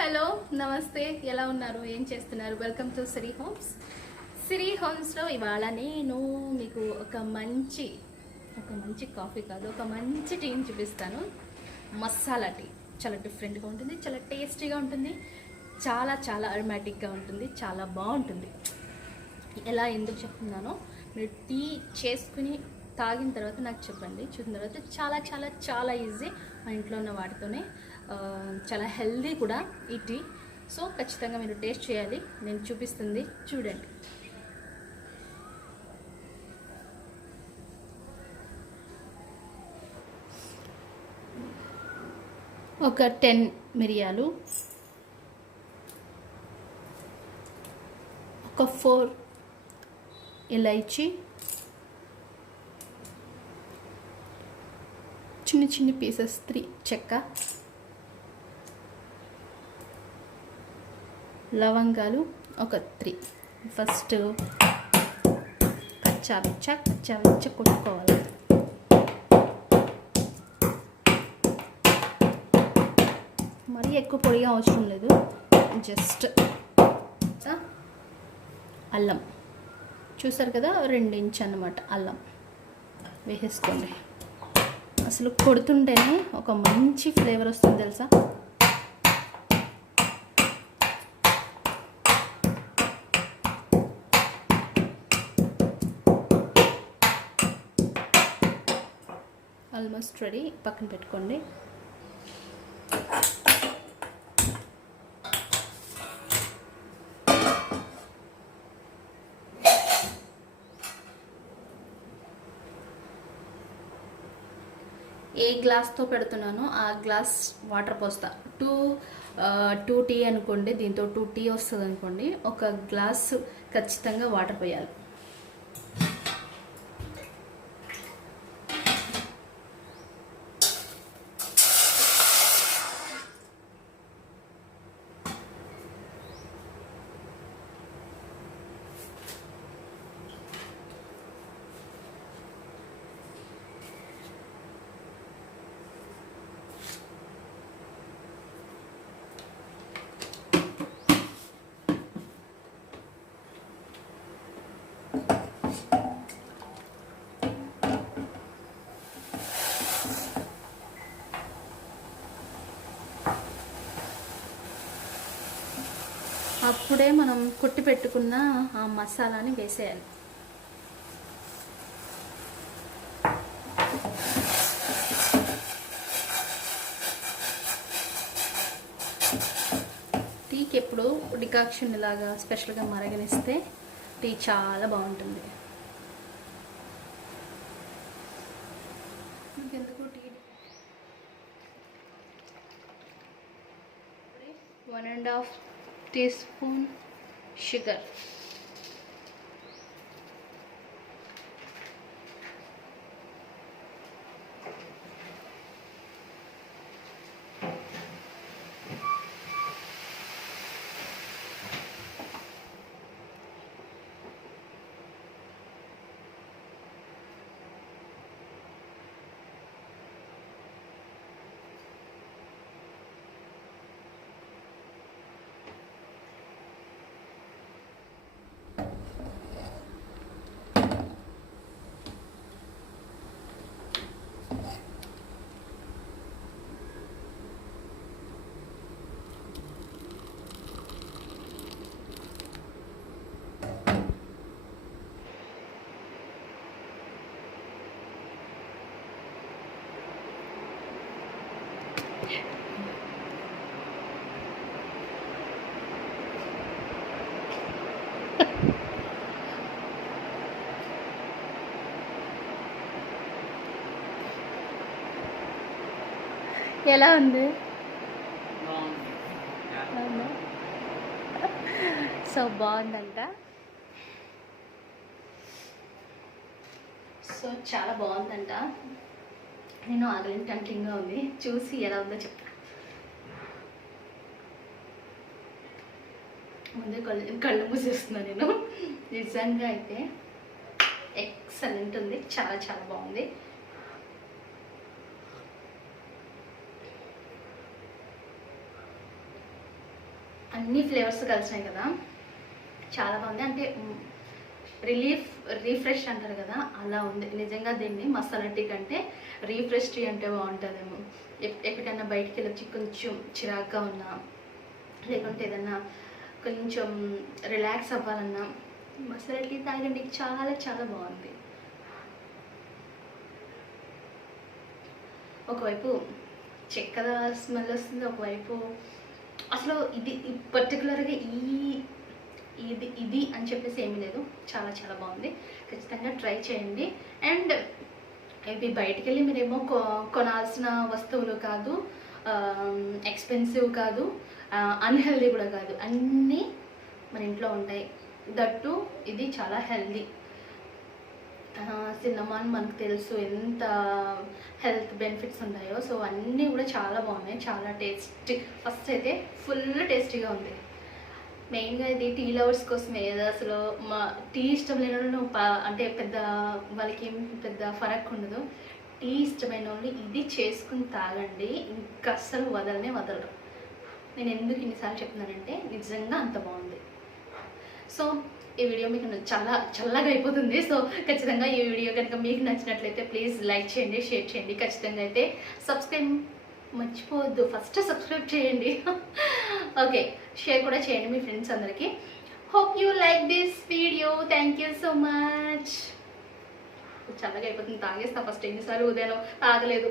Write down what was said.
Hello నమస్తే, ఎలా ఉన్నారు, ఏం చేస్తున్నారు? Welcome to Siri homes. Siri హోమ్స్లో ఇవాళ నేను మీకు ఒక మంచి కాఫీ కాదు, ఒక మంచి టీని చూపిస్తాను. మసాలా టీ చాలా డిఫరెంట్గా ఉంటుంది, చాలా టేస్టీగా ఉంటుంది, చాలా చాలా అరోమాటిక్గా ఉంటుంది, చాలా బాగుంటుంది. ఎలా ఎందుకు చెప్తున్నానో మీరు టీ చేసుకుని తాగిన తర్వాత నాకు చెప్పండి. చూసిన తర్వాత చాలా చాలా చాలా ఈజీ, మా ఇంట్లో ఉన్న వాటితోనే చాలా హెల్దీ కూడా ఈ టీ. సో ఖచ్చితంగా మీరు టేస్ట్ చేయాలి, నేను చూపిస్తుంది చూడండి. ఒక 10 మిరియాలు, ఒక 4 ఇలాచీ, చిన్న చిన్న పీసెస్ 3 చెక్క, లవంగాలు ఒక 3. ఫస్ట్ కచ్చావిచ్చ కొట్టుకోవాలి. మరీ ఎక్కువ పొడిగా అవసరం లేదు, జస్ట్. అల్లం చూసారు కదా, 2 ఇంచ్ అన్నమాట అల్లం వేసేసుకోండి. అసలు కొడుతుంటేనే ఒక మంచి ఫ్లేవర్ వస్తుంది తెలుసా. ఆల్మోస్ట్ రెడీ, పక్కన పెట్టుకోండి. ఏ గ్లాస్తో పెడుతున్నానో ఆ గ్లాస్ వాటర్ పోస్తా. 2 టీ అనుకోండి, దీంతో 2 టీ వస్తుంది అనుకోండి, ఒక గ్లాస్ ఖచ్చితంగా వాటర్ పోయాలి. అప్పుడే మనం కొట్టి పెట్టుకున్న ఆ మసాలాని వేసేయాలి. టీకి ఎప్పుడు డికాక్షన్ ఇలాగా స్పెషల్గా మరగనిస్తే టీ చాలా బాగుంటుంది. ఇంకెందుకు టీ 1.5 teaspoon sugar, ఎలా ఉంది? సో బాగుందంట. సో చాలా బాగుందంట. నేను ఆగలేని టెంప్టింగ్గా ఉంది, చూసి ఎలా ఉందో చెప్తా. ముందే కళ్ళు మూసేస్తున్నాను నేను. నిజంగా అయితే ఎక్సలెంట్ ఉంది, చాలా చాలా బాగుంది. అన్ని ఫ్లేవర్స్ కలిసినాయి కదా, చాలా బాగుంది. అంటే రీఫ్రెష్ అంటారు కదా, అలా ఉంది నిజంగా. దీన్ని మసాలా టీ కంటే రీఫ్రెష్ టీ అంటే బాగుంటుందేమో. ఎక్కడికైనా బయటికి వెళ్ళొచ్చి కొంచెం చిరాగ్గా ఉన్నా, లేకుంటే ఏదన్నా కొంచెం రిలాక్స్ అవ్వాలన్నా మసాలా టీ తాగండి, చాలా చాలా బాగుంది. ఒకవైపు చక్కెర స్మెల్ వస్తుంది, ఒకవైపు అసలు ఇది పర్టికులర్గా ఇది అని చెప్పేసి ఏమీ లేదు, చాలా చాలా బాగుంది. ఖచ్చితంగా ట్రై చేయండి. అండ్ ఇవి బయటికి వెళ్ళి మీరేమో కొనాల్సిన వస్తువులు కాదు, ఎక్స్పెన్సివ్ కాదు, అన్హెల్దీ కూడా కాదు, అన్నీ మన ఇంట్లో ఉంటాయి. దట్టు ఇది చాలా హెల్దీ. సిన్నమాన్ మనకు తెలుసు ఎంత హెల్త్ బెనిఫిట్స్ ఉంటాయో. సో అన్నీ కూడా చాలా బాగున్నాయి, చాలా టేస్టీ. ఫస్ట్ అయితే ఫుల్ టేస్టీగా ఉంది. మెయిన్గా ఇది టీ లవర్స్ కోసమే. అసలు మా టీ ఇష్టం లేని వాళ్ళు అంటే పెద్ద వాళ్ళకి ఏం పెద్ద ఫరక్ ఉండదు. టీ ఇష్టమైన వాళ్ళు ఇది చేసుకుని తాగండి, ఇంకా అస్సలు వదలరు. నేను ఎందుకు ఇన్నిసార్లు చెప్తున్నానంటే నిజంగా అంత బాగుంది. సో ఈ వీడియో మీకు చాలా చల్లగా అయిపోతుంది. సో ఖచ్చితంగా ఈ వీడియో కనుక మీకు నచ్చినట్లయితే ప్లీజ్ లైక్ చేయండి, షేర్ చేయండి. ఖచ్చితంగా అయితే సబ్స్క్రైబ్ మర్చిపోవద్దు, ఫస్ట్ సబ్స్క్రైబ్ చేయండి. ఓకే, షేర్ కూడా చేయండి మీ ఫ్రెండ్స్ అందరికీ. Hope you like this video. Thank you so much. చల్లగా అయిపోతుంది, తాగేస్తా. ఫస్ట్ ఎన్నిసార్లు ఉదయం తాగలేదు.